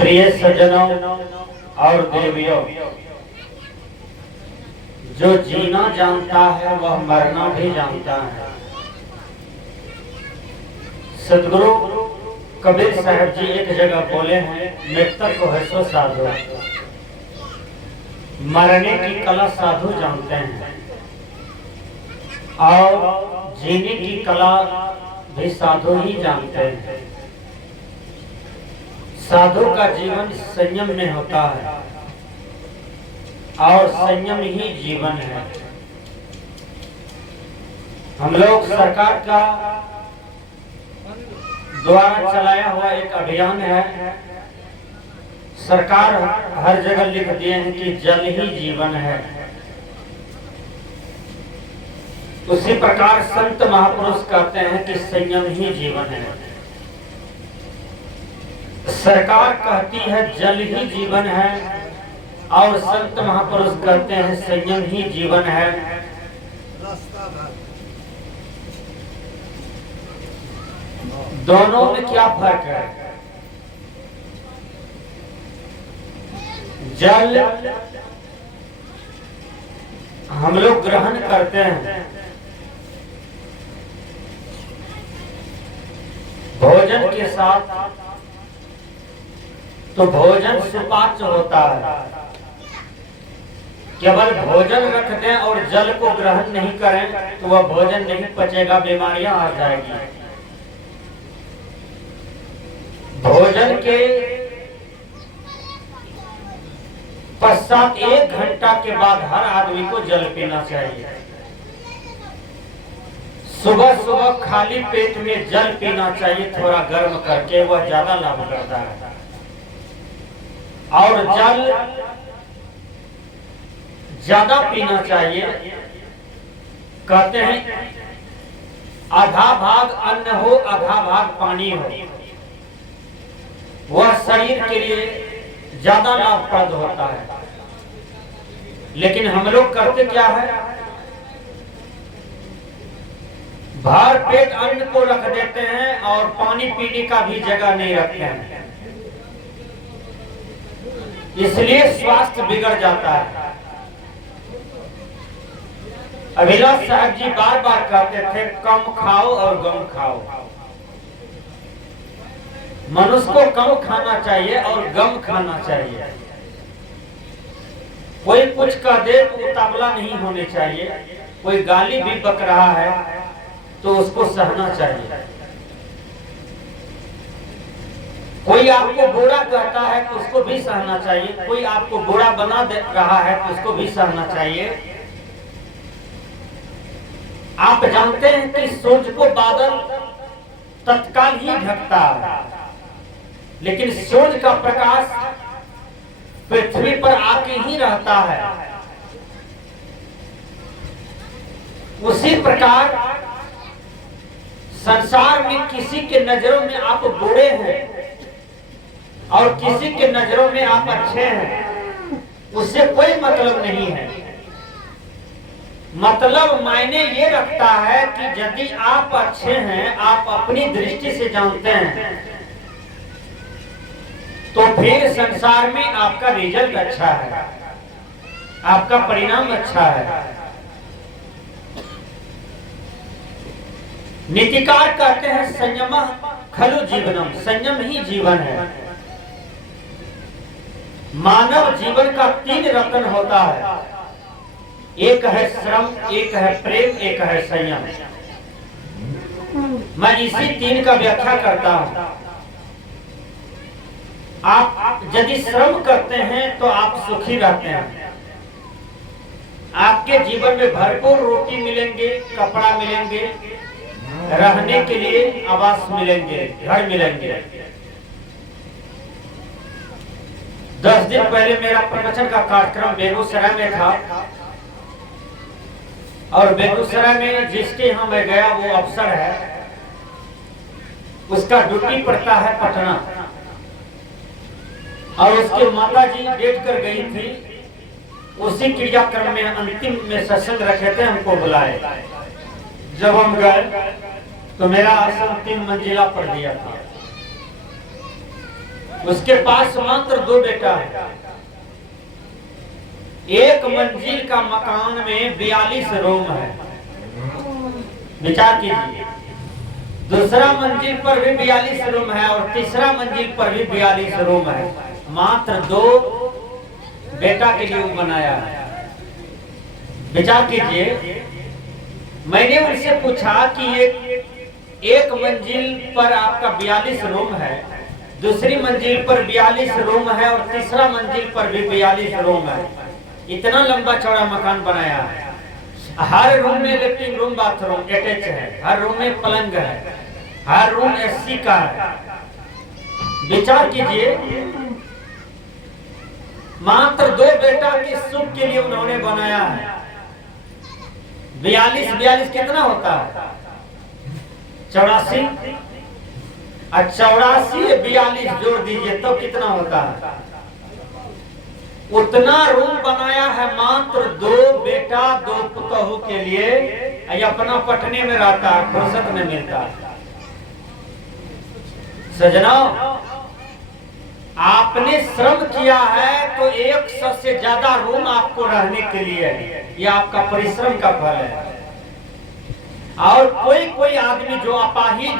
प्रिय सज्जनों और देवियों, जो जीना जानता है वह मरना भी जानता है। सदगुरु कबीर साहब जी एक जगह बोले हैं, मृतक को है सो साधु, मरने की कला साधु जानते हैं और जीने की कला भी साधु ही जानते हैं। साधु का जीवन संयम में होता है और संयम ही जीवन है। हम लोग सरकार का द्वारा चलाया हुआ एक अभियान है। सरकार हर जगह लिख दिए हैं कि जल ही जीवन है। उसी प्रकार संत महापुरुष कहते हैं कि संयम ही जीवन है। सरकार कहती है जल ही जीवन है और संत महापुरुष कहते हैं संयम ही जीवन है। दोनों में क्या फर्क है? जल हम लोग ग्रहण करते हैं, भोजन के साथ, तो भोजन सुपाच्य होता है। केवल भोजन रख दें और जल को ग्रहण नहीं करें तो वह भोजन नहीं पचेगा, बीमारियां आ जाएगी। भोजन के पश्चात 1 घंटा के बाद हर आदमी को जल पीना चाहिए। सुबह सुबह खाली पेट में जल पीना चाहिए, थोड़ा गर्म करके, वह ज्यादा लाभ करता है। और जल ज्यादा पीना चाहिए। कहते हैं आधा भाग अन्न हो, आधा भाग पानी हो, वह शरीर के लिए ज्यादा लाभप्रद होता है। लेकिन हम लोग करते क्या है, भर पेट अन्न को रख देते हैं और पानी पीने का भी जगह नहीं रखते हैं। इसलिए स्वास्थ्य बिगड़ जाता है। अभिलाष साहब जी बार बार कहते थे कम खाओ और गम खाओ। मनुष्य को कम खाना चाहिए और गम खाना चाहिए। कोई कुछ कह दे तो उतावला नहीं होने चाहिए। कोई गाली भी बक रहा है तो उसको सहना चाहिए। कोई आपको बुरा कहता है तो उसको भी सहना चाहिए। कोई आपको बुरा बना दे रहा है तो उसको भी सहना चाहिए। आप जानते हैं कि सूरज को बादल तत्काल ही ढकता है, लेकिन सूरज का प्रकाश पृथ्वी पर आके ही रहता है। उसी प्रकार संसार में किसी के नजरों में आप बुरे हैं और किसी के नजरों में आप अच्छे हैं, उससे कोई मतलब नहीं है। मतलब मायने ये रखता है कि यदि आप अच्छे हैं, आप अपनी दृष्टि से जानते हैं, तो फिर संसार में आपका रिजल्ट अच्छा है, आपका परिणाम अच्छा है। नीतिकार कहते हैं संयम खलु जीवनम, संयम ही जीवन है। मानव जीवन का 3 रत्न होता है, एक है श्रम, एक है प्रेम, एक है संयम। मैं इसी 3 का व्याख्या करता हूं। आप यदि श्रम करते हैं तो आप सुखी रहते हैं। आपके जीवन में भरपूर रोटी मिलेंगे, कपड़ा मिलेंगे, रहने के लिए आवास मिलेंगे, घर मिलेंगे। 10 दिन पहले मेरा प्रवचन का कार्यक्रम बेगूसराय में था और बेगूसराय में जिसके यहाँ मैं गया वो अफसर है, उसका ड्यूटी पड़ता है पटना, और उसके माता जी डेट कर गई थी। उसी क्रियाक्रम में अंतिम में सत्संग रखे थे, हमको बुलाए। जब हम गए तो मेरा आसन 3 मंजिला पर दिया था। उसके पास मात्र 2 बेटा है। एक मंजिल का मकान में 42 रूम है, विचार कीजिए। दूसरा मंजिल पर भी 42 रूम है और तीसरा मंजिल पर भी 42 रूम है। मात्र 2 बेटा के लिए बनाया है। विचार कीजिए। मैंने उनसे पूछा कि एक मंजिल पर आपका 42 रूम है, दूसरी मंजिल पर 42 रूम है और तीसरा मंजिल पर भी 42 रूम है। इतना लंबा चौड़ा मकान बनाया है। हर रूम में लेटरिन रूम बाथरूम अटैच है, हर रूम में पलंग है, हर रूम एसी का है। विचार कीजिए, मात्र 2 बेटा के सुख के लिए उन्होंने बनाया है। 42 कितना होता है? 84। 84 42 जोड़ दीजिए तो कितना होता है? उतना रूम बनाया है मात्र 2 बेटा 2 पुतहू के लिए। अपना पटने में रहता है, फुर्सत में मिलता है। सजना, आपने श्रम किया है तो 100 से ज्यादा रूम आपको रहने के लिए है। यह आपका परिश्रम का फल है। और कोई आदमी जो अपाहिज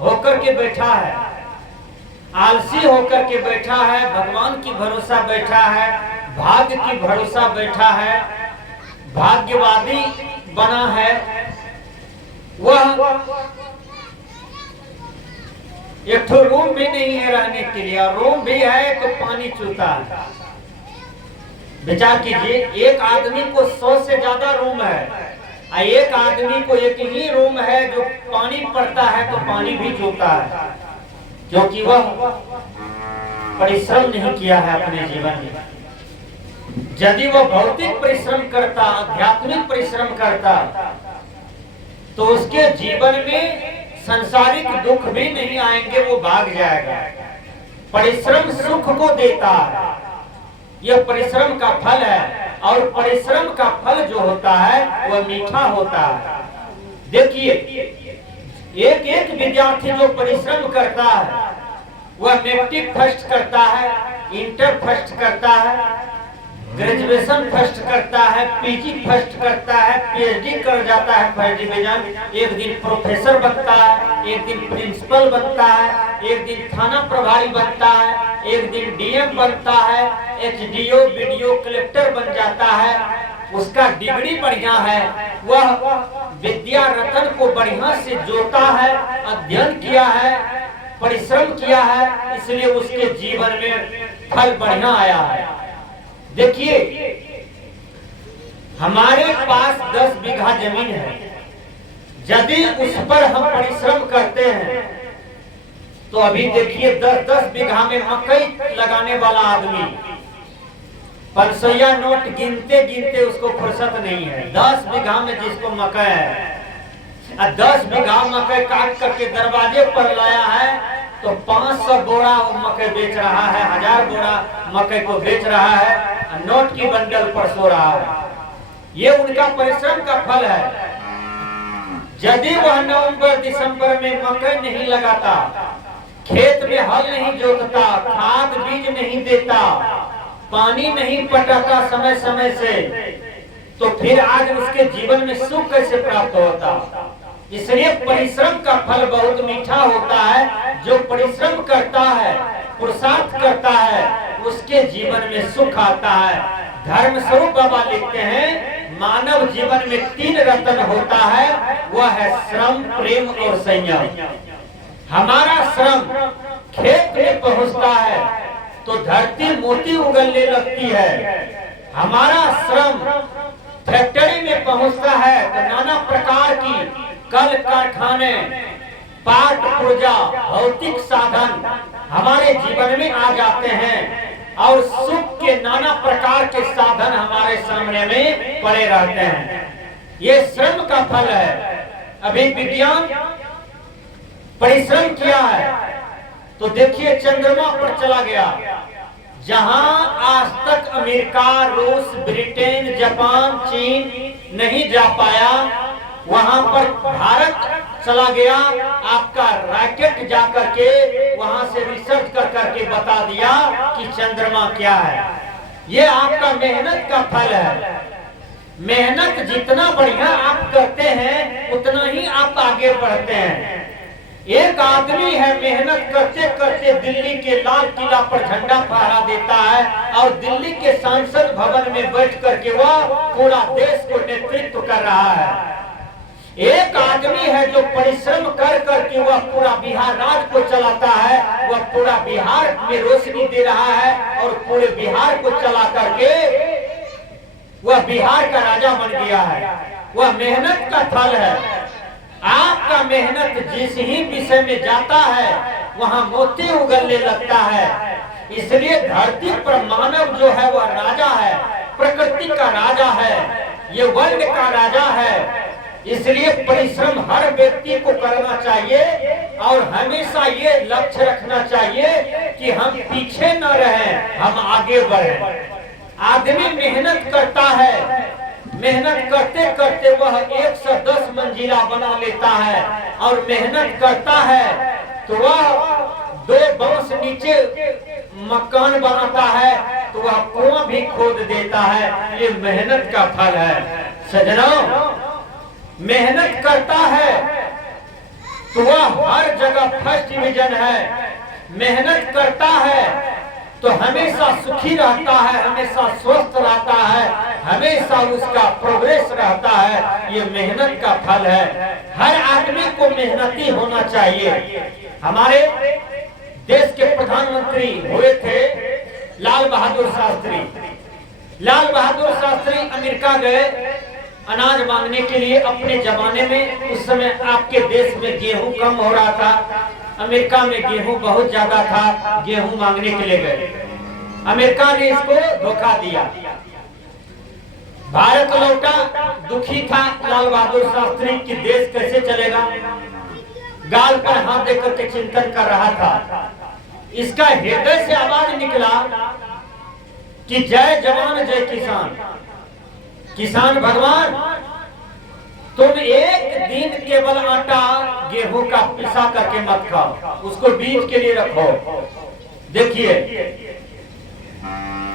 होकर के बैठा है, आलसी होकर के बैठा है, भगवान की भरोसा बैठा है, भाग्य की भरोसा बैठा है, भाग्यवादी बना है, वह एक तो रूम भी नहीं है रहने के लिए, रूम भी है तो पानी चूता है। विचार कीजिए, एक आदमी को 100 से ज्यादा रूम है, एक आदमी को एक ही रूम है जो पानी पड़ता है तो पानी भी चूता है, क्योंकि वह परिश्रम नहीं किया है अपने जीवन में। यदि वह भौतिक परिश्रम करता, आध्यात्मिक परिश्रम करता, तो उसके जीवन में सांसारिक दुख भी नहीं आएंगे, वो भाग जाएगा। परिश्रम सुख को देता है, यह परिश्रम का फल है। और परिश्रम का फल जो होता है वह मीठा होता है। देखिए, एक विद्यार्थी जो परिश्रम करता है वह मैट्रिक फर्स्ट करता है, इंटर फर्स्ट करता है, ग्रेजुएशन फर्स्ट करता है, पीजी फर्स्ट करता है, पीएचडी कर जाता है फर्स्ट डिवीजन। एक दिन प्रोफेसर बनता है, एक दिन प्रिंसिपल बनता है, एक दिन थाना प्रभारी बनता है, एक दिन डीएम बनता है, एचडीओ बीडीओ कलेक्टर बन जाता है। उसका डिग्री बढ़िया है, वह विद्या रतन को बढ़िया से जोता है, अध्ययन किया है, परिश्रम किया है, इसलिए उसके जीवन में फल बढ़िया आया है। देखिए, हमारे पास 10 बीघा जमीन है। यदि उस पर हम परिश्रम करते हैं तो अभी देखिए 10-10 बीघा में मकई लगाने वाला आदमी 500 नोट गिनते गिनते उसको फुर्सत नहीं है। 10 बीघा में जिसको मकई है, 10 बीघा मकई काट करके दरवाजे पर लाया है तो 500 बोरा मकई बेच रहा है, 1000 बोरा मकई को बेच रहा है, नोट की बंडल पर सो रहा है। ये उनका परिश्रम का फल है। यदि वह नवंबर दिसंबर में मकई नहीं लगाता, खेत में हल नहीं जोतता, खाद बीज नहीं देता, पानी नहीं पटाता समय समय से, तो फिर आज उसके जीवन में सुख कैसे प्राप्त होता? इसलिए परिश्रम का फल बहुत मीठा होता है। जो परिश्रम करता है, पुरुषार्थ करता है, उसके जीवन में सुख आता है। धर्म स्वरूप बाबा लिखते हैं, मानव जीवन में 3 रत्न होता है, वह है श्रम, प्रेम और संयम। हमारा श्रम खेत में पहुंचता है तो धरती मोती उगलने लगती है। हमारा श्रम फैक्ट्री में पहुंचता है तो नाना प्रकार की कल कारखाने, पाट पुर्जा, भौतिक साधन हमारे जीवन में आ जाते हैं और सुख के नाना प्रकार के साधन हमारे सामने में पड़े रहते हैं। ये श्रम का फल है। अभी विज्ञान परिश्रम किया है तो देखिए चंद्रमा पर चला गया, जहां आज तक अमेरिका, रूस, ब्रिटेन, जापान, चीन नहीं जा पाया, वहां पर भारत चला गया, आपका रॉकेट जाकर के वहां से रिसर्च कर करके बता दिया कि चंद्रमा क्या है। ये आपका मेहनत का फल है। मेहनत जितना बढ़िया आप करते हैं उतना ही आप आगे बढ़ते हैं। एक आदमी है मेहनत करते करते दिल्ली के लाल किला पर झंडा फहरा देता है और दिल्ली के संसद भवन में बैठ करके वह पूरा देश को नेतृत्व कर रहा है। एक आदमी है जो परिश्रम कर करके वह पूरा बिहार राज्य को चलाता है, वह पूरा बिहार में रोशनी दे रहा है और पूरे बिहार को चला करके वह बिहार का राजा बन गया है। वह मेहनत का फल है। आपका मेहनत जिस ही विषय में जाता है वहां मोती उगलने लगता है। इसलिए धरती पर मानव जो है वह राजा है, प्रकृति का राजा है, ये वर्ल्ड का राजा है। इसलिए परिश्रम हर व्यक्ति को करना चाहिए और हमेशा ये लक्ष्य रखना चाहिए कि हम पीछे न रहें, हम आगे बढ़ें। आदमी मेहनत करता है, मेहनत करते करते वह 110 मंजिला बना लेता है और मेहनत करता है तो वह 2 बांस नीचे मकान बनाता है तो वह कुआं भी खोद देता है। ये मेहनत का फल है। सजनों, मेहनत करता है तो वह हर जगह फर्स्ट डिवीजन है। मेहनत करता है तो हमेशा सुखी रहता है, हमेशा स्वस्थ रहता है, हमेशा उसका प्रोग्रेस रहता है। ये मेहनत का फल है। हर आदमी को मेहनती होना चाहिए। हमारे देश के प्रधानमंत्री हुए थे लाल बहादुर शास्त्री। लाल बहादुर शास्त्री अमेरिका गए अनाज मांगने के लिए। अपने जमाने में उस समय आपके देश में गेहूं कम हो रहा था, अमेरिका में गेहूं बहुत ज्यादा था। गेहूं मांगने के लिए गए, अमेरिका ने इसको धोखा दिया। भारत लौटा, दुखी था लाल बहादुर शास्त्री कि देश कैसे चलेगा। गाल पर हाथ देकर के चिंतन कर रहा था। इसका हृदय से आवाज निकला कि जय जवान जय किसान। किसान भगवान, तुम एक दिन केवल आटा गेहूं का पिसा करके मत खाओ, उसको बीज के लिए रखो। देखिए,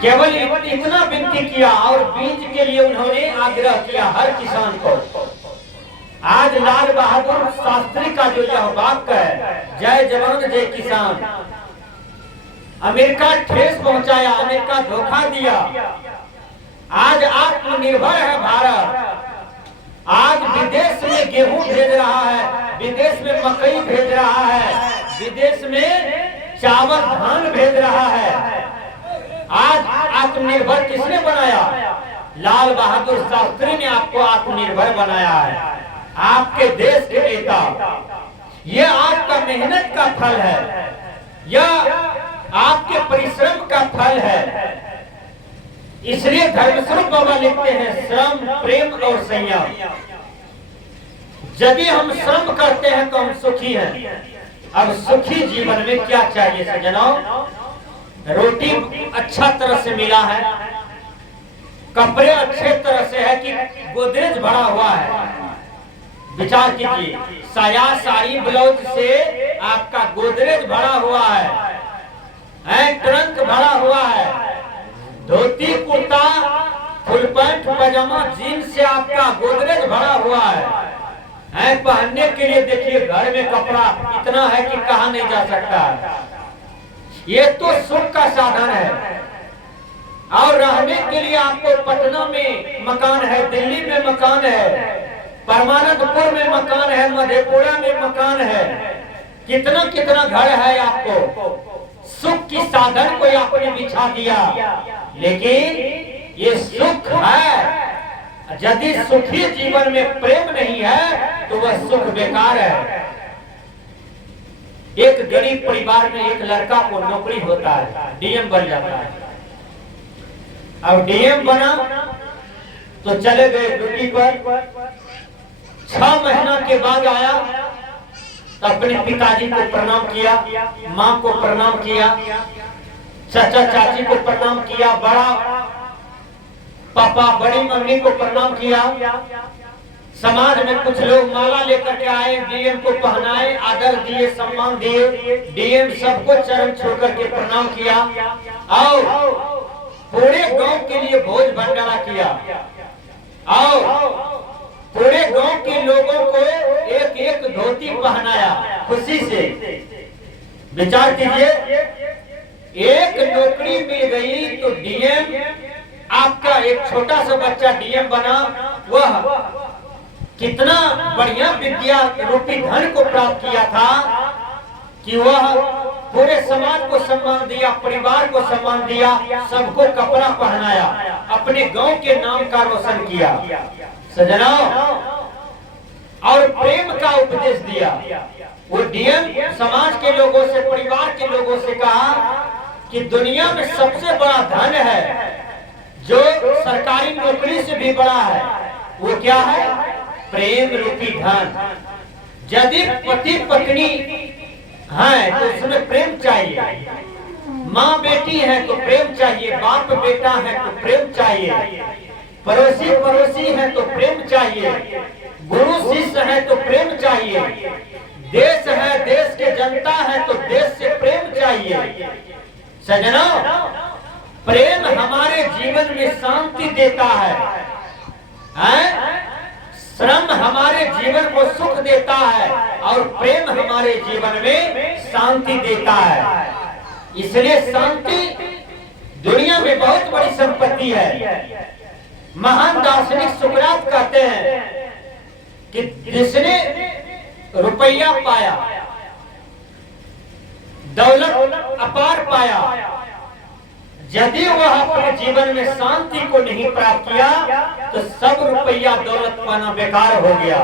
केवल इतना विनती किया और बीज के लिए उन्होंने आग्रह किया हर किसान को। आज लाल बहादुर शास्त्री का जो यह वाक्य है, जय जवान जय किसान, अमेरिका ठेस पहुंचाया, अमेरिका धोखा दिया। आज आत्मनिर्भर है भारत। आज विदेश में गेहूं भेज रहा है, विदेश में मकई भेज रहा है, विदेश में चावल धान भेज रहा है। आज आत्मनिर्भर किसने बनाया? लाल बहादुर शास्त्री ने आपको आत्मनिर्भर बनाया है, आपके देश के नेता। यह आपका मेहनत का फल है, यह आपके परिश्रम का फल है। इसलिए धर्मस्वरूप बाबा लिखते हैं, श्रम प्रेम और संयम। यदि हम श्रम करते हैं तो हम सुखी हैं। अब सुखी जीवन में क्या चाहिए सज्जनों? रोटी अच्छा तरह से मिला है, कपड़े अच्छे तरह से है कि गोदरेज भरा हुआ है। विचार कीजिए, साया साड़ी ब्लाउज से आपका गोदरेज भरा हुआ है, ट्रंक भरा हुआ है, धोती कुर्ता फुल पैंट पजामा जीन्स से आपका गोदरेज भरा हुआ है। पहनने के लिए देखिए घर में कपड़ा इतना है कि कहा नहीं जा सकता है। ये तो सुख का साधन है। और रहने के लिए आपको पटना में मकान है, दिल्ली में मकान है, परमानंदपुर में मकान है, मधेपुरा में मकान है, कितना कितना घर है आपको। सुख की साधन को आपने बिछा दिया, लेकिन ये सुख है। यदि सुखी जीवन में प्रेम नहीं है तो वह सुख बेकार है। एक गरीब परिवार में एक लड़का को नौकरी होता है, डीएम बन जाता है। अब डीएम बना तो चले गए ड्यूटी पर। 6 महीना के बाद आया तो अपने पिताजी को प्रणाम किया, माँ को प्रणाम किया, चाचा चाची को प्रणाम किया, बड़ा पापा बड़ी मम्मी को प्रणाम किया। समाज में कुछ लोग माला लेकर के आए, डीएम को पहनाए, आदर दिए, सम्मान दिए। डीएम सबको चरण छू करके प्रणाम किया और पूरे गांव के लिए भोज भंडारा किया और पूरे गांव के लोगों को एक एक धोती पहनाया खुशी से। विचार कीजिए, एक नौकरी मिल गई तो डीएम, आपका एक छोटा सा बच्चा डीएम बना, वह कितना बढ़िया विद्या रूपी धन को प्राप्त किया था कि वह पूरे समाज को सम्मान दिया, परिवार को सम्मान दिया, सबको कपड़ा पहनाया, अपने गांव के नाम का रोशन किया सजनाओ, और प्रेम का उपदेश दिया। वो डीएम समाज के लोगों से, परिवार के लोगों से कहा कि दुनिया में सबसे बड़ा धन है जो सरकारी नौकरी से भी बड़ा है, वो क्या है? प्रेम रूपी धन। यदि पति पत्नी है तो उसमें प्रेम चाहिए, माँ बेटी है तो प्रेम चाहिए, बाप बेटा है तो प्रेम चाहिए, पड़ोसी पड़ोसी है तो प्रेम चाहिए, गुरु शिष्य है तो प्रेम चाहिए, देश है, देश के जनता है तो देश से प्रेम चाहिए। सजना, प्रेम हमारे जीवन में शांति देता है? श्रम हमारे जीवन को सुख देता है और प्रेम हमारे जीवन में शांति देता है। इसलिए शांति दुनिया में बहुत बड़ी संपत्ति है। महान दार्शनिक सुकरात कहते हैं कि जिसने रुपया पाया, दौलत अपार पाया, यदि वह अपने जीवन में शांति को नहीं प्राप्त किया तो सब रुपया दौलत पाना बेकार हो गया।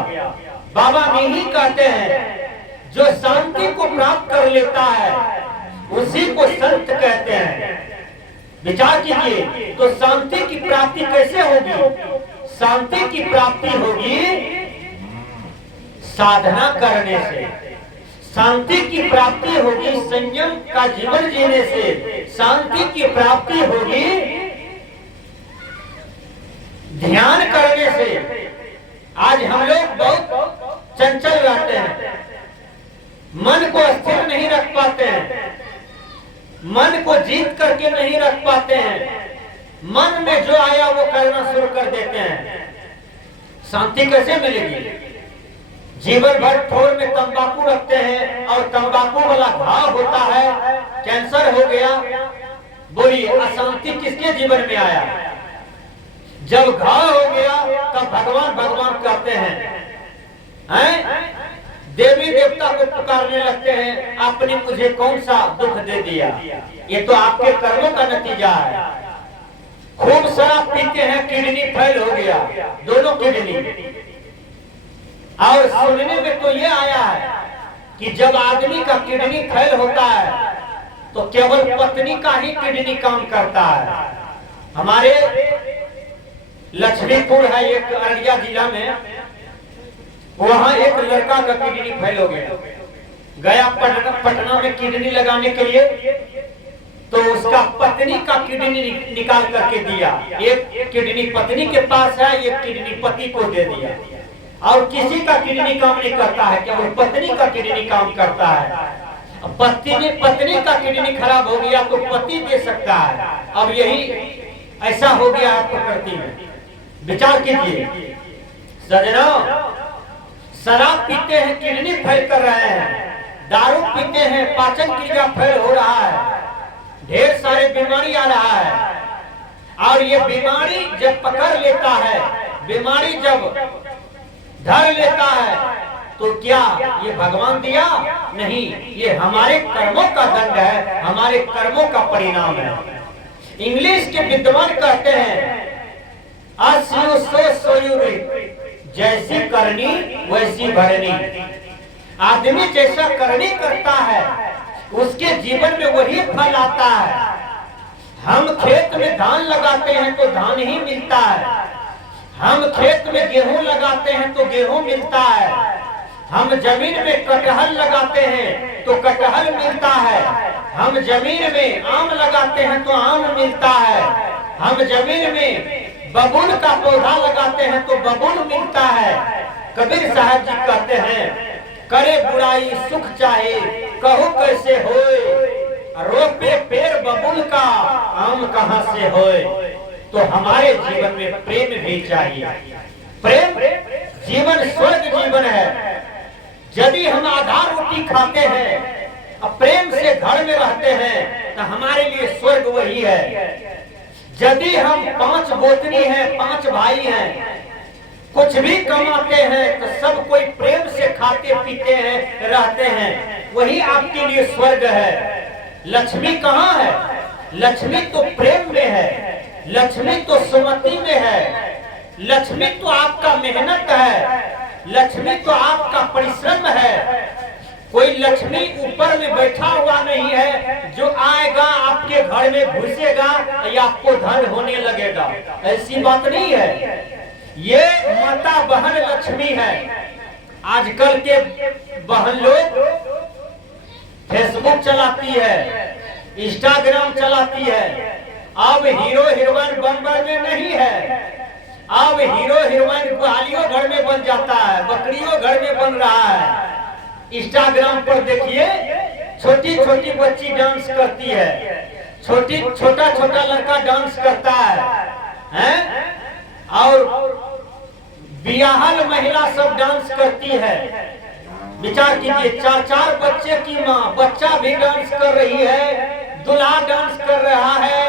बाबा यही कहते हैं, जो शांति को प्राप्त कर लेता है उसी को संत कहते हैं। विचार कीजिए, तो शांति की प्राप्ति कैसे होगी? शांति की प्राप्ति होगी साधना करने से, शांति की प्राप्ति होगी संयम का जीवन जीने से, शांति की प्राप्ति होगी ध्यान करने से। आज हम लोग बहुत चंचल रहते हैं, मन को स्थिर नहीं रख पाते हैं, मन को जीत करके नहीं रख पाते हैं, मन में जो आया वो करना शुरू कर देते हैं। शांति कैसे मिलेगी? जीवन भर ठोर में तंबाकू रखते हैं और तंबाकू वाला घाव होता है, कैंसर हो गया। बोलिए, अशांति किसके जीवन में आया? जब घाव हो गया तब भगवान भगवान कहते हैं, देवी देवता को पुकारने लगते हैं, आपने मुझे कौन सा दुख दे दिया? ये तो आपके कर्मों का नतीजा है। खूब शराब पीते हैं, किडनी फेल हो गया, दोनों किडनी। और सुनने में तो ये आया है कि जब आदमी का किडनी फेल होता है तो केवल पत्नी का ही किडनी काम करता है। हमारे लक्ष्मीपुर है एक अररिया जिला में, वहां एक लड़का का किडनी फेल हो गया पटना में किडनी लगाने के लिए, तो उसका पत्नी का किडनी निकाल करके दिया। एक किडनी पत्नी के पास है, एक किडनी पति को दे दिया। और किसी का किडनी काम नहीं करता है, केवल पत्नी का किडनी काम करता है। पत्नी का किडनी खराब हो गया तो पति दे सकता है। अब यही ऐसा हो गया है प्रकृति में। विचार कीजिए सजनों, शराब पीते हैं किडनी फेल कर रहे हैं, दारू पीते हैं पाचन क्रिया फेल हो रहा है, ढेर सारे बीमारी आ रहा है। और ये बीमारी जब पकड़ लेता है, बीमारी जब धर लेता है तो क्या ये भगवान दिया? नहीं, ये हमारे कर्मों का दंड है, हमारे कर्मों का परिणाम है। इंग्लिश के विद्वान कहते हैं, as you sow so you reap, जैसी करनी वैसी भरनी। आदमी जैसा करनी करता है उसके जीवन में वही फल आता है। हम खेत में धान लगाते हैं तो धान ही मिलता है, हम खेत में गेहूं लगाते हैं तो गेहूं मिलता है, हम जमीन में कटहल लगाते हैं तो कटहल मिलता है, हम जमीन में आम लगाते हैं तो आम मिलता है, हम जमीन में बबूल का पौधा लगाते हैं तो बबूल मिलता है। कबीर साहब जी कहते हैं, करे बुराई सुख चाहे कहो कैसे होए, रोपे पेड़ बबूल का आम कहां से होए। तो हमारे जीवन में प्रेम भी चाहिए। प्रेम जीवन स्वर्ग जीवन है। यदि हम आधा रोटी खाते हैं और प्रेम से घर में रहते हैं तो हमारे लिए स्वर्ग वही है। यदि हम 5 गोतनी हैं, 5 भाई हैं, कुछ भी कमाते हैं तो सब कोई प्रेम से खाते पीते हैं, रहते हैं, वही आपके लिए स्वर्ग है। लक्ष्मी कहाँ है? लक्ष्मी तो प्रेम में है, लक्ष्मी तो सुमति में है, लक्ष्मी तो आपका मेहनत है, लक्ष्मी तो आपका परिश्रम है। कोई लक्ष्मी ऊपर में बैठा हुआ नहीं है जो आएगा आपके घर में घुसेगा या आपको धन होने लगेगा, ऐसी बात नहीं है। ये माता बहन लक्ष्मी है। आजकल के बहन लोग फेसबुक चलाती है, इंस्टाग्राम चलाती है। अब हीरो हीरोइन बम्बई में नहीं है, अब हीरो हीरोइन ग्वालियों घर में बन जाता है, बकरियों घर में बन रहा है। इंस्टाग्राम पर देखिए छोटी छोटी बच्ची डांस करती है, छोटा छोटा लड़का डांस करता है, और बियाहल महिला सब डांस करती है। विचार कीजिए, 4 बच्चे की माँ, बच्चा भी डांस कर रही है, दूल्हा डांस कर रहा है,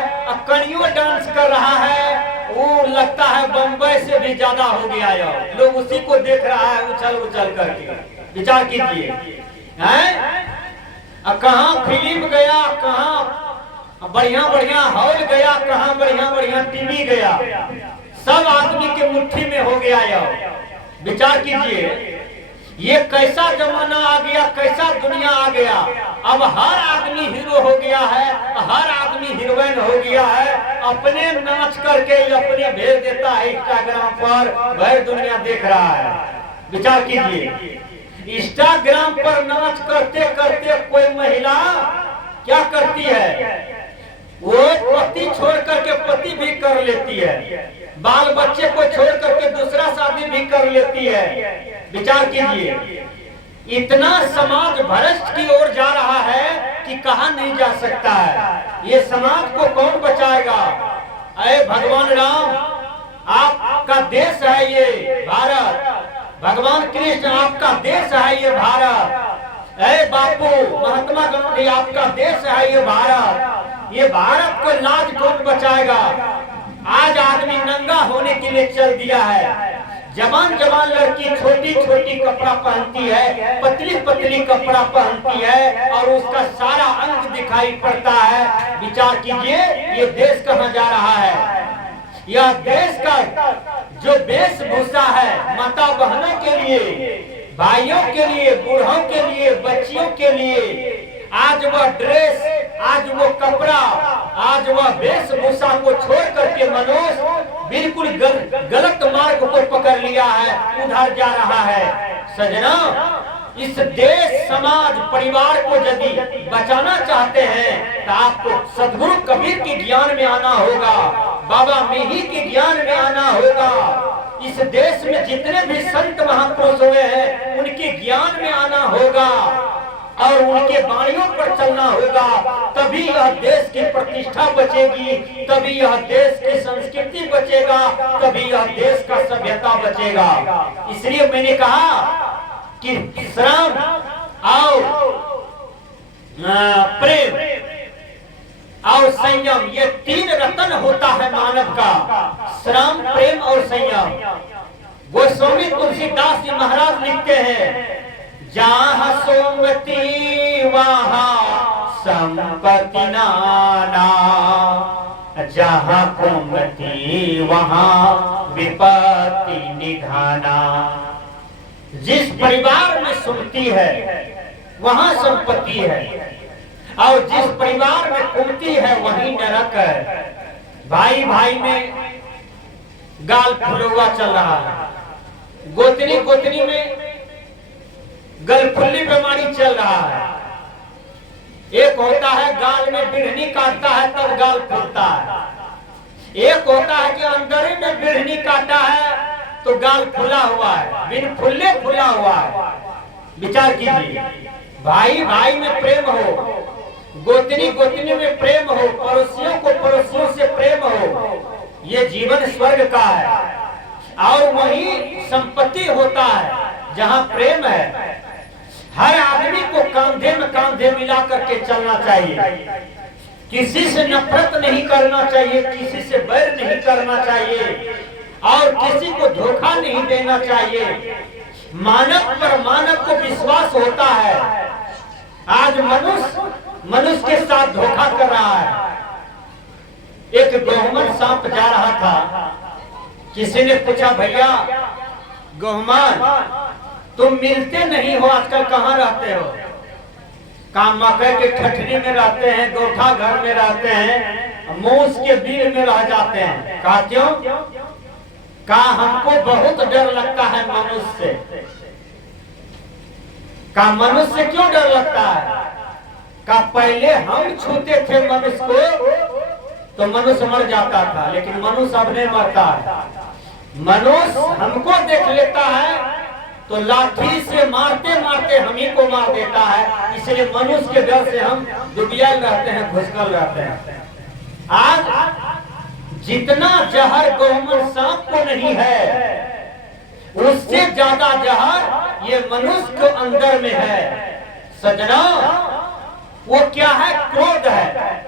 कनियों डांस कर रहा है। वो लगता है बम्बई से भी ज्यादा हो गया है, लोग उसी को देख रहा है उछल उछल करके। विचार कीजिए, कहाँ फिल्म गया, कहाँ बढ़िया बढ़िया हॉल गया, कहाँ बढ़िया बढ़िया टीवी गया, सब आदमी के मुट्ठी में हो गया है। विचार कीजिए, ये कैसा जमाना आ गया, कैसा दुनिया आ गया। अब हर आदमी हीरो हो गया है, हर आदमी हीरोइन हो गया है, अपने नाच करके अपने भेज देता है इंस्टाग्राम पर, वह दुनिया देख रहा है। विचार कीजिए, इंस्टाग्राम पर नाच करते करते कोई महिला क्या करती है, वो पति छोड़ करके पति भी कर लेती है, बाल बच्चे को छोड़ करके दूसरा शादी भी कर लेती है। विचार कीजिए, इतना समाज भ्रष्ट की ओर जा रहा है कि कहा नहीं जा सकता है। ये समाज को कौन बचाएगा? अरे भगवान राम, आपका देश है ये भारत, भगवान कृष्ण आपका देश है ये भारत, अरे बापू महात्मा गांधी आपका देश है ये भारत। ये भारत को लाज कौन बचाएगा? आज आदमी नंगा होने के लिए चल दिया है। जवान जवान लड़की छोटी छोटी कपड़ा पहनती है, पतली पतली कपड़ा पहनती है और उसका सारा अंग दिखाई पड़ता है। विचार कीजिए, ये देश कहाँ जा रहा है? यह देश का जो वेशभूषा है माता बहनों के लिए, भाइयों के लिए, बूढ़ों के लिए, बच्चियों के लिए, आज वह ड्रेस, आज वो कपड़ा, आज वह वेशभूषा को छोड़ करके मनुष्य बिल्कुल गलत मार्ग को पकड़ लिया है, उधर जा रहा है। सजना, इस देश समाज परिवार को यदि बचाना चाहते हैं तो आपको सदगुरु कबीर के ज्ञान में आना होगा, बाबा मेही के ज्ञान में आना होगा। इस देश में जितने भी संत महापुरुष हुए हैं उनके ज्ञान में आना होगा और उनके वाणियों पर चलना होगा, तभी यह देश की प्रतिष्ठा बचेगी, तभी यह देश की संस्कृति बचेगा, तभी यह देश का सभ्यता बचेगा। इसलिए मैंने कहा कि श्रम और प्रेम और संयम, ये 3 रत्न होता है मानव का, श्रम, प्रेम और संयम। गोस्वामी तुलसीदास जी महाराज लिखते हैं, जहाँ सोमती वहाँ संपत्ति नाना, जहाँ कुमती वहाँ विपत्ति निधाना। जिस परिवार में सुमति है वहाँ संपत्ति है, और जिस परिवार में कुमती है वहीं नरक है। भाई भाई में गाल फुलवा चल रहा है, गोतनी गोतनी में गलफुल्ली बीमारी चल रहा है। एक होता है गाल में बिढ़नी काटता है तब गाल फूलता है, एक होता है कि अंदर ही में बिढ़नी काटा है तो गाल फुला हुआ है, बिन फुल्ले फुला हुआ है। विचार कीजिए, भाई भाई में प्रेम हो, गोतनी गोतनी में प्रेम हो, पड़ोसियों को पड़ोसियों से प्रेम हो, ये जीवन स्वर्ग का है। और वही संपत्ति होता है जहाँ प्रेम है। हर आदमी को कांधे में कांधे मिला करके चलना चाहिए, किसी से नफरत नहीं करना चाहिए, किसी से बैर नहीं करना चाहिए और किसी को धोखा नहीं देना चाहिए। मानव पर मानव को विश्वास होता है। आज मनुष्य के साथ धोखा कर रहा है। एक गहुमन सांप जा रहा था, किसी ने पूछा, भैया गहुमन तुम मिलते नहीं हो आजकल, कहाँ रहते हो? कहा मकई के ठठरी में रहते हैं, गोठा घर में रहते हैं, मूस के बिल में रह जाते हैं। कहा क्यों? कहा हमको बहुत डर लगता है मनुष्य से। कहा मनुष्य से क्यों डर लगता है? कहा पहले हम छूते थे मनुष्य को तो मनुष्य मर जाता था, लेकिन मनुष्य अब नहीं मरता है। मनुष्य हमको देख लेता है तो लाठी से मारते मारते हम ही को मार देता है। इसलिए मनुष्य के डर से हम दुबियाल रहते हैं, घुसकल रहते हैं। आज जितना जहर गहुमन सांप को नहीं है, उससे ज्यादा जहर ये मनुष्य के अंदर में है। सजना, वो क्या है? क्रोध है।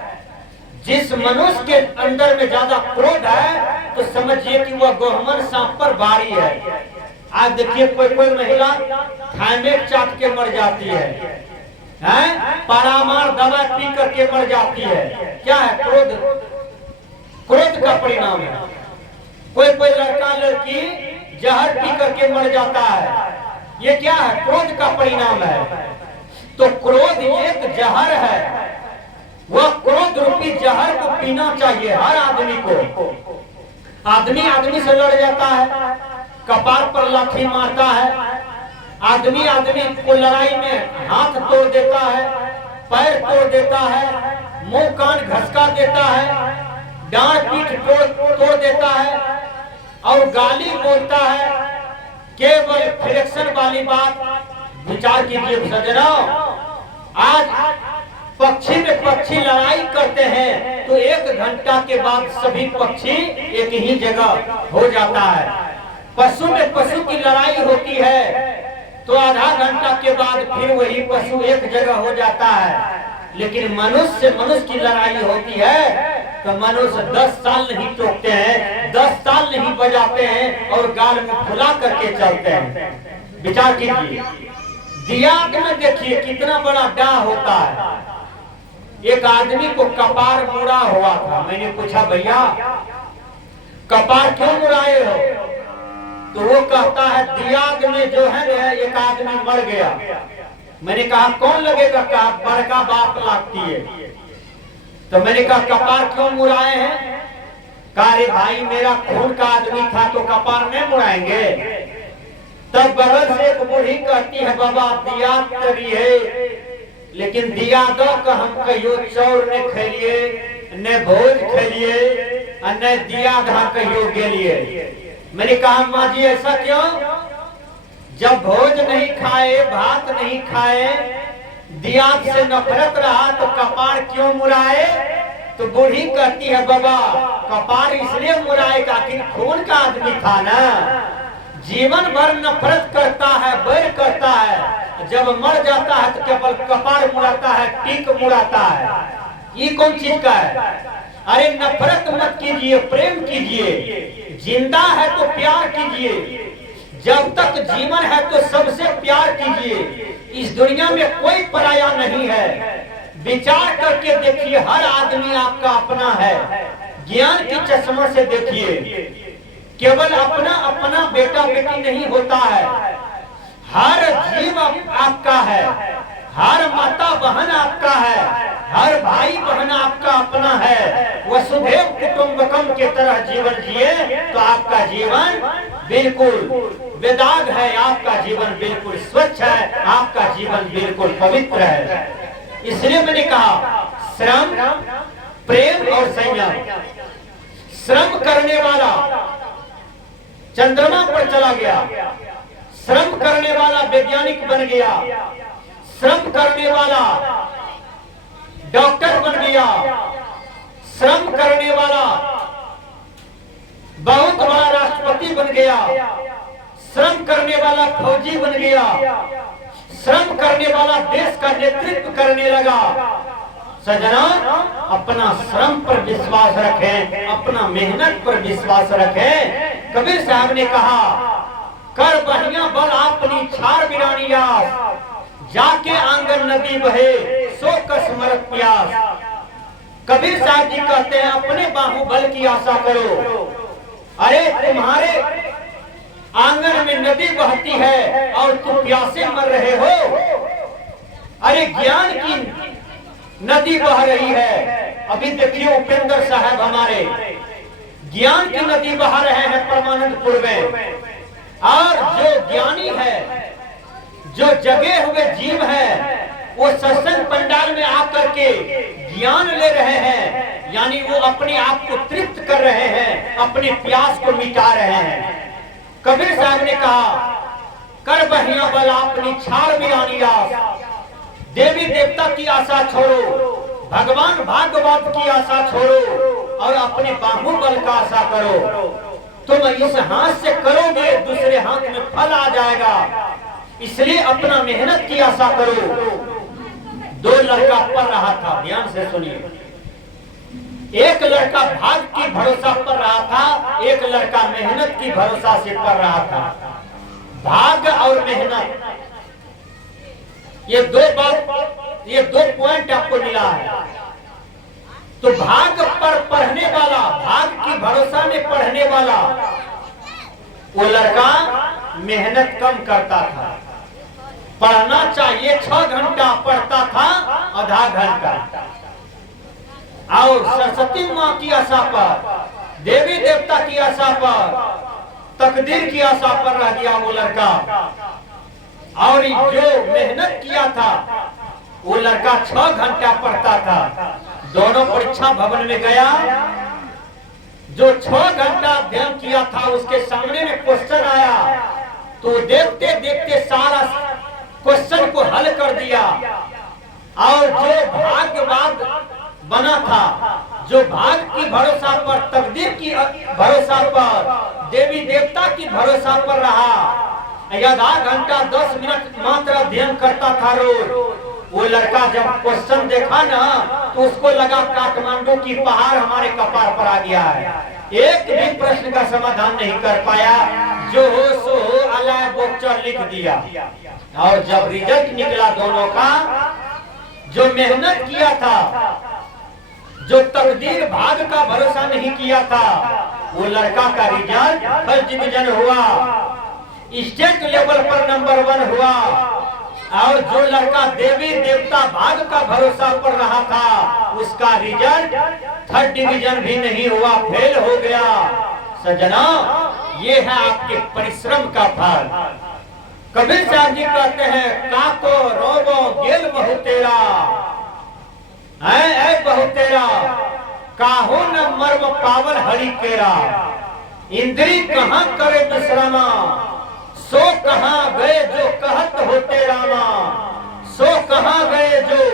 जिस मनुष्य के अंदर में ज्यादा क्रोध है तो समझिए कि वह गहुमन सांप पर भारी है। आज देखिए कोई महिला थाइमेट चाट के मर जाती है, पारामार दवा पी करके मर जाती है। क्या है? क्रोध का परिणाम है। कोई लड़का लड़की जहर पी करके मर जाता है, ये क्या है? क्रोध का परिणाम है। तो क्रोध एक जहर है, वह क्रोध रूपी जहर को पीना चाहिए हर आदमी को। आदमी आदमी से लड़ जाता है, कपार पर लाठी मारता है, आदमी आदमी को लड़ाई में हाथ तोड़ देता है, पैर तोड़ देता है, मुंह कान घसका देता है, डांट पीठ तोड़ देता है और गाली बोलता है। केवल फ्रिक्शन वाली बात विचार कीजिए सज्जनों। आज पक्षी में पक्षी लड़ाई करते हैं तो 1 घंटा के बाद सभी पक्षी एक ही जगह हो जाता है। पशु में पशु की लड़ाई होती है तो आधा घंटा के बाद फिर वही पशु एक जगह हो जाता है। लेकिन मनुष्य से मनुष्य की लड़ाई होती है तो मनुष्य 10 साल नहीं टोकते हैं, 10 साल नहीं बजाते हैं और गाल में फुला करके चलते हैं। विचार कीजिए, दिया में देखिए कितना बड़ा डाह होता है। एक आदमी को कपार मुड़ा हुआ था। मैंने पूछा, भैया कपार क्यों मुड़ाए हो? तो वो कहता है दियाग में जो है ना एक आदमी मर गया। मैंने कहा कौन लगेगा? कहा बड़का बाप लगती है। तो मैंने कहा कपार क्यों मुड़ाए हैं? कहा रे भाई मेरा खून का आदमी था तो कपार नहीं मुड़ाएंगे। तब बगल से एक बूढ़ी कहती है, बाबा दिया तरी है, लेकिन दिया दो का हम कहियो चौर ने खेलिए, न भोज खेलिए, न दिया धा कहियो गेलिए। मैंने कहा माँ जी ऐसा क्यों? जब भोज नहीं खाए, भात नहीं खाए, दिया से नफरत रहा तो कपार क्यों मुड़ाए? तो बूढ़ी कहती है, बाबा कपार इसलिए मुड़ाए कि खून का आदमी था ना, जीवन भर नफरत करता है, बैर करता है, जब मर जाता है तो केवल कपार मुड़ाता है, टीक मुड़ाता है। ये कौन चीज का है? अरे नफरत मत कीजिए, प्रेम कीजिए। जिंदा है तो प्यार कीजिए, जब तक जीवन है तो सबसे प्यार कीजिए। इस दुनिया में कोई पराया नहीं है। विचार करके देखिए, हर आदमी आपका अपना है। ज्ञान की चश्मा से देखिए, केवल अपना अपना बेटा बेटी नहीं होता है, हर जीव आपका है, हर माता बहन आपका है, हर भाई बहन आपका अपना है। वसुधैव कुटुंबकम के तरह जीवन जिए तो आपका जीवन बिल्कुल बेदाग है, आपका जीवन बिल्कुल स्वच्छ है, आपका जीवन बिल्कुल पवित्र है। इसलिए मैंने कहा श्रम, प्रेम और संयम। श्रम करने वाला चंद्रमा पर चला गया, श्रम करने वाला वैज्ञानिक बन गया, श्रम करने वाला डॉक्टर बन गया, श्रम करने वाला बहुत बड़ा राष्ट्रपति बन गया, श्रम करने वाला फौजी बन गया, श्रम करने वाला देश का नेतृत्व करने लगा। सजना, अपना श्रम पर विश्वास रखें, अपना मेहनत पर विश्वास रखें। कबीर साहब ने कहा, कर बहिया बल अपनी छार बिरानिया, जाके आंगन नदी बहे सो कस मरत प्यास। कबीर साहब जी कहते हैं, अपने बाहुबल की आशा करो। अरे तुम्हारे आंगन में नदी बहती है और तुम प्यासे मर रहे हो। अरे ज्ञान की नदी बह रही है। अभी देखिए उपेंद्र साहब हमारे ज्ञान की नदी बहा रहे हैं परमानंदपुर में। और जो ज्ञानी है, जो जगे हुए जीव है, वो सत्संग पंडाल में आकर के ज्ञान ले रहे हैं, यानी वो अपने आप को तृप्त कर रहे हैं, अपने प्यास को मिटा रहे हैं। कबीर साहब ने कहा, कर बहिया बल अपनी छाड़ बिरानिया, देवी देवता की आशा छोड़ो, भगवान भागवत की आशा छोड़ो और अपने बाहुबल का आशा करो। तुम इस हाथ से करोगे, दूसरे हाथ में फल आ जाएगा, इसलिए अपना मेहनत की आशा करो। दो लड़का पढ़ रहा था, ध्यान से सुनिए। एक लड़का भाग की भरोसा पर रहा था, एक लड़का मेहनत की भरोसा से पढ़ रहा था। भाग और मेहनत, ये दो पॉइंट आपको मिला है। तो भाग पर पढ़ने वाला, भाग की भरोसा में पढ़ने वाला, वो लड़का मेहनत कम करता था। पढ़ना चाहिए 6 घंटा, पढ़ता था आधा घंटा। और सरस्वती माँ की आशा पर, देवी देवता की आशा पर, तकदीर की आशा पर रह गया वो लड़का। और जो मेहनत किया था वो लड़का 6 घंटा पढ़ता था। दोनों परीक्षा भवन में गया, जो 6 घंटा अध्ययन किया था उसके सामने में क्वेश्चन आया, तो देखते देखते सारा क्वेश्चन को हल कर दिया। और जो भाग्यवाद बना था, जो भाग की भरोसा पर, तकदीर की भरोसा पर, देवी देवता की भरोसा पर रहा, आधा घंटा 10 मिनट मात्र अध्ययन करता था रोज। वो लड़का जब क्वेश्चन देखा ना, तो उसको लगा काठमांडू की पहाड़ हमारे कपार पर आ गया है। एक भी प्रश्न का समाधान नहीं कर पाया, जो हो सो हो अलाय बोक्चर लिख दिया। और जब रिजल्ट निकला दोनों का, जो मेहनत किया था, जो तकदीर भाग का भरोसा नहीं किया था, वो लड़का का रिजल्ट फर्स्ट डिवीजन हुआ, स्टेट लेवल पर नंबर 1 हुआ। और जो लड़का देवी देवता भाग का भरोसा पर रहा था, उसका रिजल्ट 3rd डिवीजन भी नहीं हुआ, फेल हो गया। सजना, ये है आपके परिश्रम का फल। कबीर साहब जी कहते हैं, काको रोबो गेल बहु तेरा, ऐ बहु तेरा, काहो न मर्म पावल हरि केरा। इंद्री कहाँ करे विश्रामा, सो कहाँ गए जो कहत होते रामा, सो कहाँ गए जो।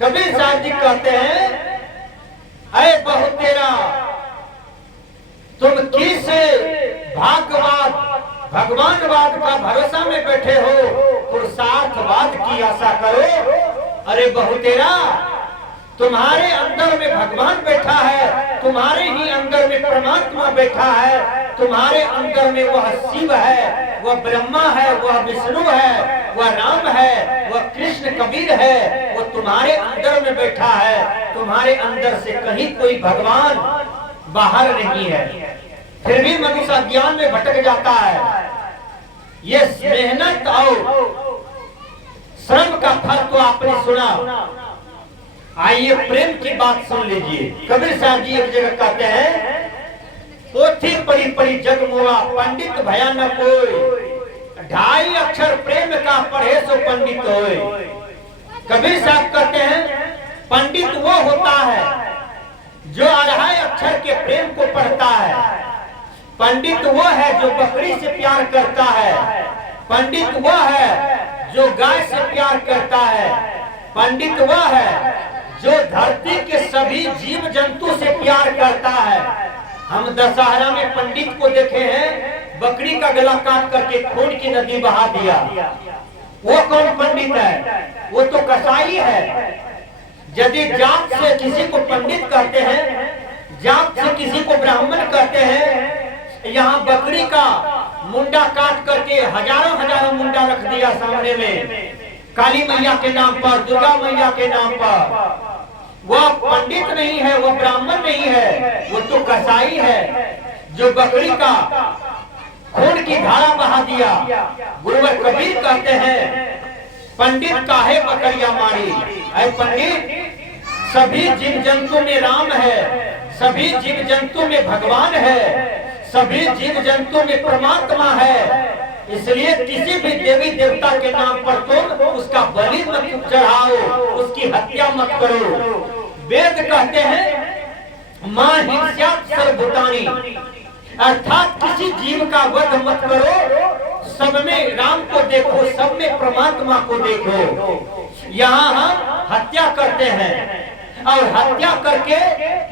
कबीर साहब जी कहते हैं, ऐ बहु तेरा, तुम किस भाग्यवाद भगवानवाद का भरोसा में बैठे हो, पुरुषार्थवाद की आशा करो। अरे बहु तेरा, तुम्हारे अंदर में भगवान बैठा है, तुम्हारे ही अंदर में परमात्मा बैठा है, तुम्हारे अंदर में वह शिव है, वह ब्रह्मा है, वह विष्णु है, वह राम है, वह कृष्ण कबीर है, वो तुम्हारे अंदर में बैठा है। तुम्हारे अंदर से कहीं कोई भगवान बाहर नहीं है। फिर भी मनुष्य अज्ञान में भटक जाता है। ये मेहनत और श्रम का फल तो आपने सुना। आइए प्रेम की बात सुन लीजिए। कबीर साहब जी एक जगह कहते हैं, पोथी पढ़ी पढ़ी जग मोआ, पंडित भया न कोई, 2.5 अक्षर प्रेम का पढ़े सो पंडित होए। कबीर साहब कहते हैं, पंडित वो होता है जो 2.5 अक्षर के प्रेम को पढ़ता है। पंडित वो है जो बकरी से प्यार करता है। पंडित वो है जो गाय से प्यार करता है। पंडित वो है जो धरती के सभी जीव जंतु से प्यार करता है। हम दशहरा में पंडित को देखे हैं, बकरी का गला काट करके खून की नदी बहा दिया। वो कौन पंडित है? वो तो कसाई है। यदि जात से किसी को पंडित कहते हैं, जात से किसी को ब्राह्मण कहते हैं, यहाँ बकरी का मुंडा काट करके हजारों हजारों मुंडा रख दिया सामने में, काली मैया के नाम पर, दुर्गा मैया के नाम पर। वह पंडित नहीं है, वह ब्राह्मण नहीं है, वो तो कसाई है जो बकरी का खून की धारा बहा दिया। गुरुवर कबीर कहते हैं, पंडित काहे बकरिया मारी। ऐ पंडित, सभी जीव जंतु में राम है, सभी जीव जंतु में भगवान है, सभी जीव जंतु में परमात्मा है। इसलिए किसी भी देवी देवता के नाम पर तुम उसका बलि मत चढ़ाओ, उसकी हत्या मत करो। वेद कहते हैं, मां हिंस्यात् सर्वभूतानि, अर्थात किसी जीव का वध मत करो, सब में राम को देखो, सब में परमात्मा को देखो। यहाँ हम हत्या करते हैं और हत्या करके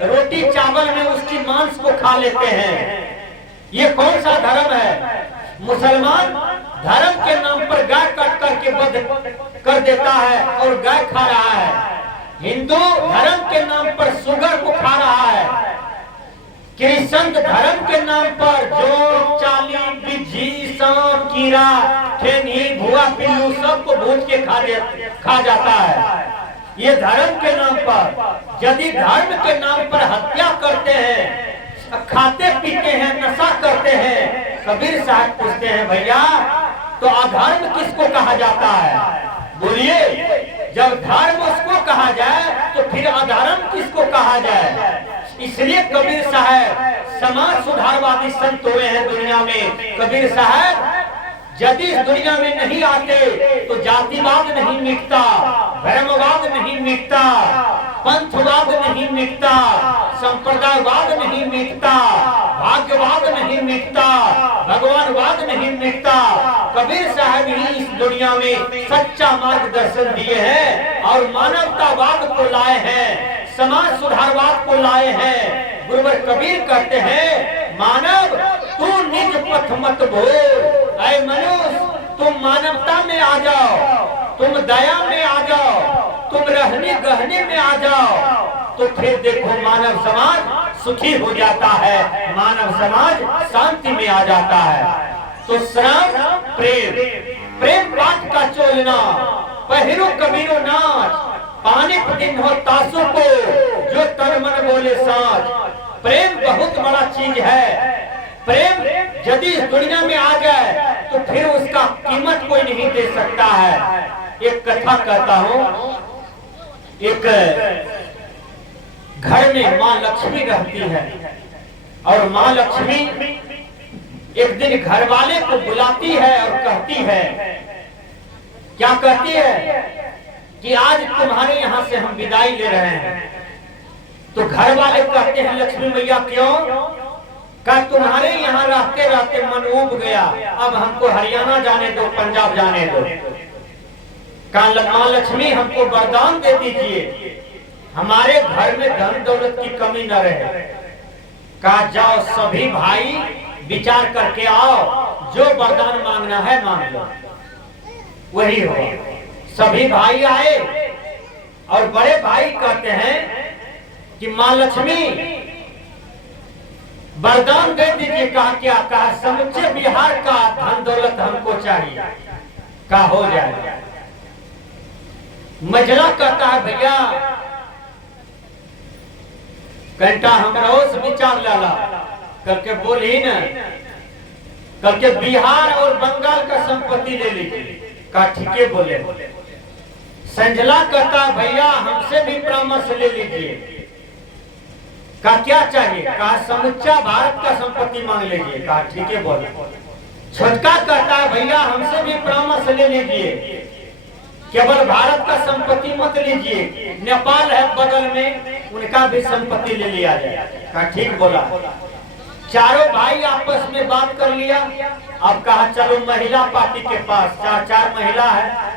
रोटी चावल में उसकी मांस को खा लेते हैं। ये कौन सा धर्म है? मुसलमान धर्म के नाम पर गाय काट करके वध कर देता है और गाय खा रहा है। हिंदू धर्म के नाम पर सुगर को खा रहा है। कृष्ण धर्म के नाम पर जो चाली बिज्जी सांप कीड़ा ठेनी भुआ पिल्लू सबको भूज के खा जाता है। ये धर्म के नाम पर। यदि धर्म के नाम पर हत्या करते हैं, खाते पीते हैं, नशा करते हैं, कबीर साहब पूछते हैं, भैया तो अधर्म किसको कहा जाता है? बोलिए, जब धर्म उसको कहा जाए तो फिर अधर्म किसको कहा जाए? इसलिए कबीर साहब समाज सुधारवादी संत हुए हैं दुनिया में। कबीर साहब यदि इस दुनिया में नहीं आते तो जातिवाद नहीं मिटता, धर्मवाद नहीं मिटता, पंथवाद नहीं मिटता, संप्रदायवाद नहीं मिटता, भाग्यवाद नहीं मिटता, भगवानवाद नहीं मिटता। कबीर साहब ही इस दुनिया में सच्चा मार्गदर्शन दिए हैं और मानवतावाद को लाए हैं, समाज सुधारवाद को लाए हैं। गुरुवर कबीर कहते हैं, मानव तू निज पथ मत भूल। ऐ मनुष्य, तुम मानवता में आ जाओ, तुम दया में आ जाओ, तुम रहने गहने में आ जाओ, तो फिर देखो मानव समाज सुखी हो जाता है, मानव समाज शांति में आ जाता है। तो श्रम प्रेम, प्रेम पाठ का चोलना, पहिरो कबीरो नाच, पानी दिन हो तासु को, जो तन मन बोले साच। प्रेम बहुत बड़ा चीज है। प्रेम यदि इस दुनिया में आ जाए तो फिर उसका कीमत कोई नहीं दे सकता है। एक कथा कहता हूँ, एक घर में माँ लक्ष्मी रहती है और माँ लक्ष्मी एक दिन घर वाले को बुलाती है और कहती है, क्या कहती है कि आज तुम्हारे यहाँ से हम विदाई ले रहे हैं। तो घर वाले कहते हैं, लक्ष्मी मैया क्यों? कहा तुम्हारे यहाँ रहते रहते मन उब गया, अब हमको हरियाणा जाने दो, पंजाब जाने दो। कहा माँ लक्ष्मी हमको वरदान दे दीजिए, हमारे घर में धन दौलत की कमी न रहे। कहा जाओ सभी भाई विचार करके आओ, जो वरदान मांगना है मांग लो, वही हो। सभी भाई आए और बड़े भाई कहते हैं कि माँ लक्ष्मी वरदान दे दीजिए। कहा क्या? कहा समूचे बिहार का धन दौलत हमको चाहिए। कहा हो जाएगा। मजला कहता है, भैया घंटा हमरा से विचार लाला करके बोली न, करके बिहार और बंगाल का संपत्ति ले लीजिए। कहा ठीक है बोले। संजला कहता है, भैया हमसे भी परामर्श ले लीजिए। कहा क्या चाहिए? कहा समुच्चा भारत का संपत्ति मांग लीजिए। कहा ठीक है बोले। छोटका कहता है, भैया हमसे भी परामर्श ले लीजिए, केवल भारत का संपत्ति मत लीजिए, नेपाल है बगल में, उनका भी संपत्ति ले लिया जाए। कहा ठीक बोला। चारों भाई आपस में बात कर लिया। अब कहा चलो महिला पार्टी के पास, चार महिला है।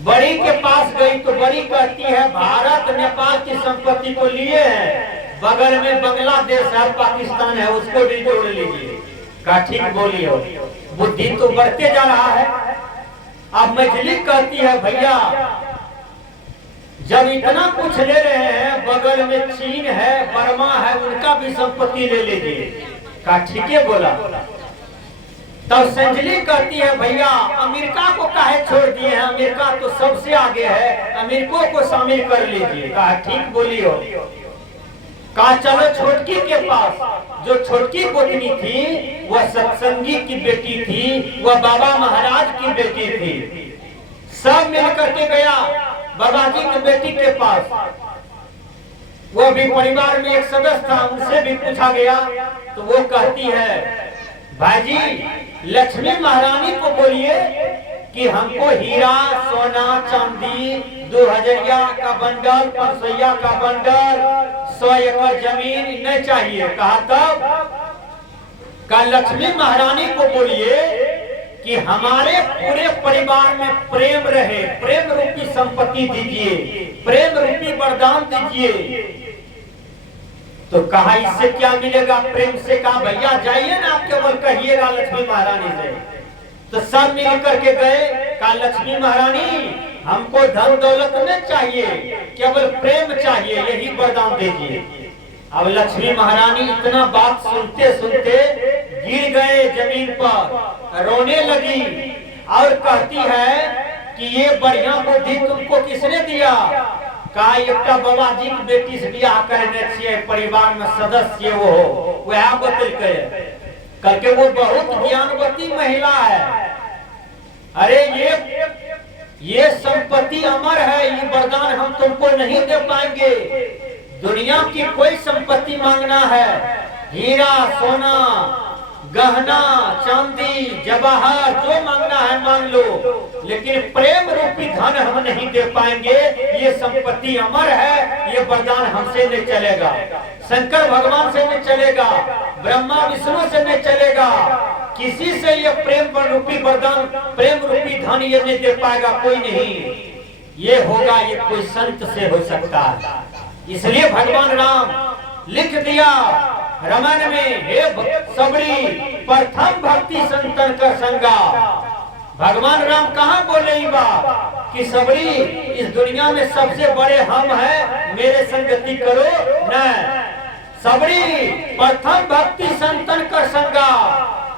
बड़ी के पास गई तो बड़ी कहती है भारत नेपाल की संपत्ति तो लिए हैं, बगल में बांग्लादेश है, पाकिस्तान है, उसको भी जोड़ लीजिए। कहा ठीक बोली हो, बुद्धि तो बढ़ते जा रहा है। अब मछली कहती है भैया जब इतना कुछ ले रहे हैं, बगल में चीन है, बर्मा है, उनका भी संपत्ति ले लीजिए। कहा ठीक है बोला। तब संजली कहती है भैया अमेरिका को काहे छोड़ दिए हैं, अमेरिका तो सबसे आगे है, अमेरिका को शामिल कर लीजिए। कहा ठीक बोली हो। कहा चलो छोटकी के पास। जो छोटकी गोतनी थी वह सत्संगी की बेटी थी, वह बाबा महाराज की बेटी थी। सब मिल करके गया बाबा जी की बेटी के पास। वह भी परिवार में एक सदस्य था, उनसे भी पूछा गया तो वो कहती है भाईजी लक्ष्मी महारानी को बोलिए कि हमको हीरा सोना चांदी 2000 का बंडल, 500 का बंडल, 100 एकड़ जमीन नहीं चाहिए। कहा तब का लक्ष्मी महारानी को बोलिए कि हमारे पूरे परिवार में प्रेम रहे, प्रेम रूपी संपत्ति दीजिए, प्रेम रूपी वरदान दीजिए। तो कहा इससे क्या मिलेगा प्रेम से? कहा भैया जाइए ना, आप केवल कहिएगा लक्ष्मी महारानी से। तो सब मिल करके गए। कहा लक्ष्मी महारानी हमको धन दौलत नहीं चाहिए, केवल प्रेम चाहिए, यही वरदान दीजिए। अब लक्ष्मी महारानी इतना बात सुनते सुनते गिर गए जमीन पर, रोने लगी और कहती है कि ये बढ़िया बुद्धि तुमको किसने दिया? कहा एक बाबा जी की बेटी से ब्याह करने चाहिए, परिवार में सदस्य वो हो, वह बदल करके वो बहुत ज्ञानवती महिला है। अरे ये संपत्ति अमर है, ये वरदान हम तुमको नहीं दे पाएंगे। दुनिया की कोई संपत्ति मांगना है, हीरा सोना गहना चांदी जवाहर जो मांगना है मांग लो, लेकिन प्रेम रूपी धन हम नहीं दे पाएंगे। ये संपत्ति अमर है, ये वरदान हमसे नहीं चलेगा, शंकर भगवान से नहीं चलेगा, ब्रह्मा विष्णु से नहीं चलेगा, किसी से ये प्रेम रूपी वरदान, प्रेम रूपी धन ये नहीं दे पाएगा कोई नहीं। ये होगा ये कोई संत से हो सकता है। इसलिए भगवान राम लिख दिया रामायण में, हे सबरी प्रथम भक्ति संतन का संगा। भगवान राम कहाँ बोले ये बात कि सबरी इस दुनिया में सबसे बड़े हम हैं, मेरे संगति करो न। सबरी प्रथम भक्ति संतन का संगा,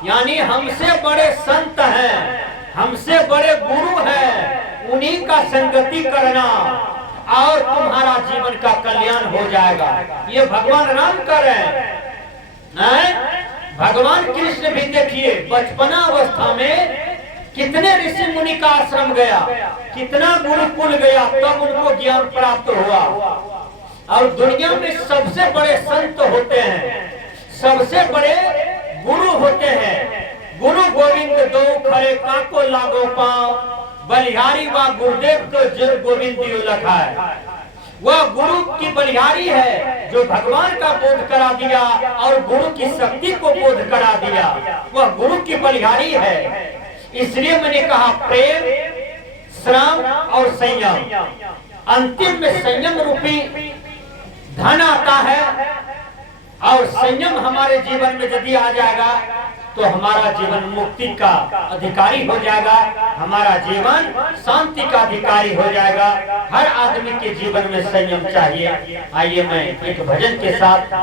यानी हमसे बड़े संत हैं, हमसे बड़े गुरु हैं, उन्हीं का संगति करना और तुम्हारा जीवन का कल्याण हो जाएगा। ये भगवान राम कर रहे हैं। भगवान कृष्ण भी देखिए बचपना अवस्था में कितने ऋषि मुनि का आश्रम गया, कितना गुरुकुल गया, तब उनको ज्ञान प्राप्त हुआ। और दुनिया में सबसे बड़े संत होते हैं, सबसे बड़े गुरु होते हैं। गुरु गोविंद दो खड़े काको लागो पांव, बलिहारी व गुरुदेव को जो गोविंद दियो लखा है। वह गुरु की बलिहारी है जो भगवान का बोध करा दिया और गुरु की शक्ति को बोध करा दिया, वह गुरु की बलिहारी है। इसलिए मैंने कहा प्रेम, श्रम और संयम, अंतिम में संयम रूपी धन आता है। और संयम हमारे जीवन में यदि आ जाएगा तो हमारा जीवन मुक्ति का अधिकारी हो जाएगा, हमारा जीवन शांति का अधिकारी हो जाएगा। हर आदमी के जीवन में संयम चाहिए। आइए मैं एक भजन के साथ